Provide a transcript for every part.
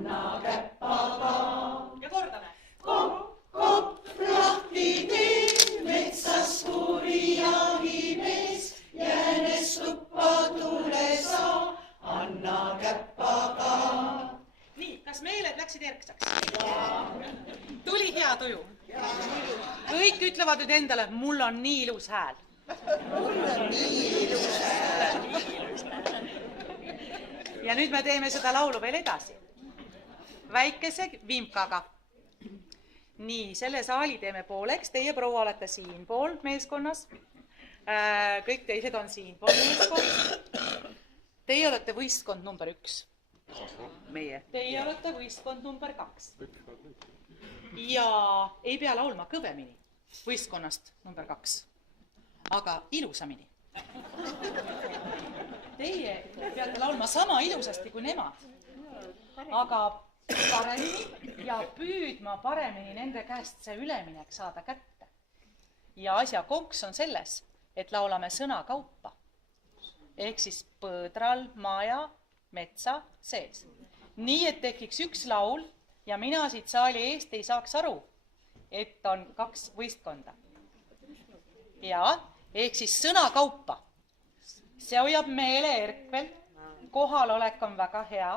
anna käppaga. Ja kordame. Kopp lahti tee, metsas kuuri jahimees, jäänes tuppa tule saa, anna käppaga. Nii, kas meeled läksid erksaks? Tuli hea tuju. Kõik ütlevad nüüd endale, mul on nii ilus hääl. Mul on nii ilus hääl. Ja nüüd me teeme seda laulu veel edasi. Väikese vimkaga. Nii, selle saali teeme pooleks. Teie proua olete siinpool meeskonnas. Kõik teised on siinpool meeskond. Teie olete võistkond number 1. Meie. Teie olete võistkond number 2. Ja ei pea laulma kõvemini võistkonnast number 2. Aga ilusamini. Teie peate laulma sama ilusasti kui nemad. Aga paremini ja püüdma paremini nende käest see üleminek saada kätte. Ja asja konks on selles, et laulame sõna kaupa. Ehk siis põõdral, maja, metsa sees. Nii, et tekiks üks laul ja mina siit saali eest ei saaks aru, et on 2 võistkonda. Ja, ehk siis sõna kaupa. See hoiab meele erkvel, kohalolek on väga hea.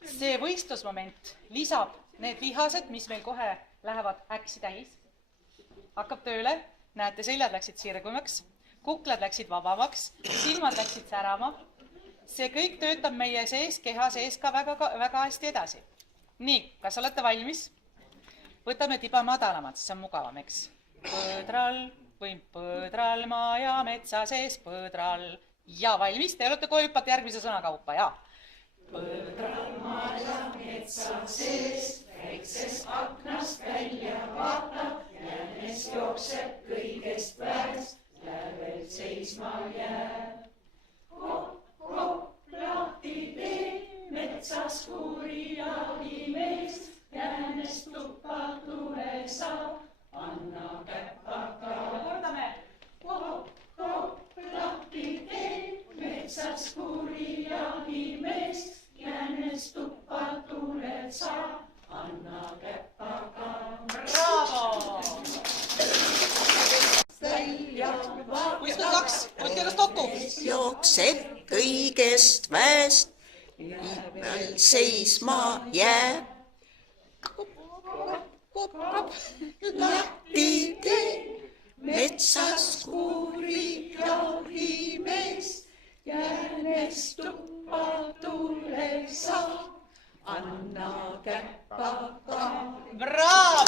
See võistlusmoment lisab need vihased, mis meil kohe lähevad äksi täis. Hakkab tööle, näete, seljad läksid sirgumaks, kuklad läksid vabamaks, silmad läksid särama. See kõik töötab meie sees, keha sees ka väga hästi edasi. Nii, kas olete valmis? Võtame tiba madalamad, siis on mugavam, eks? Põõdral, maja, metsa sees, põõdral. Ja valmis, te olete kohe hüppate järgmise sõna kaupa, ja. Põõdral, maja, metsa sees, väikses aknast välja vaatab, jäänes jookseb kõigest väest, lävel seisma jääb. Kopp lahti tee, metsas kuuri jahimees, jäänes tuppa tule saab, anna käppaga. Kordame. Kopp lahti tee, metsas kuuri jahimees, jäänes tuppa tule saab, anna käppaga. Bravo! Võistkond 2, võtke ennast kokku. Jookseb kõigest väest, liivel seisma jääb. Kopp lahti tee, metsas kuuri jahimees, jäänes tuppa tule saab, anna käppaga. Bravo!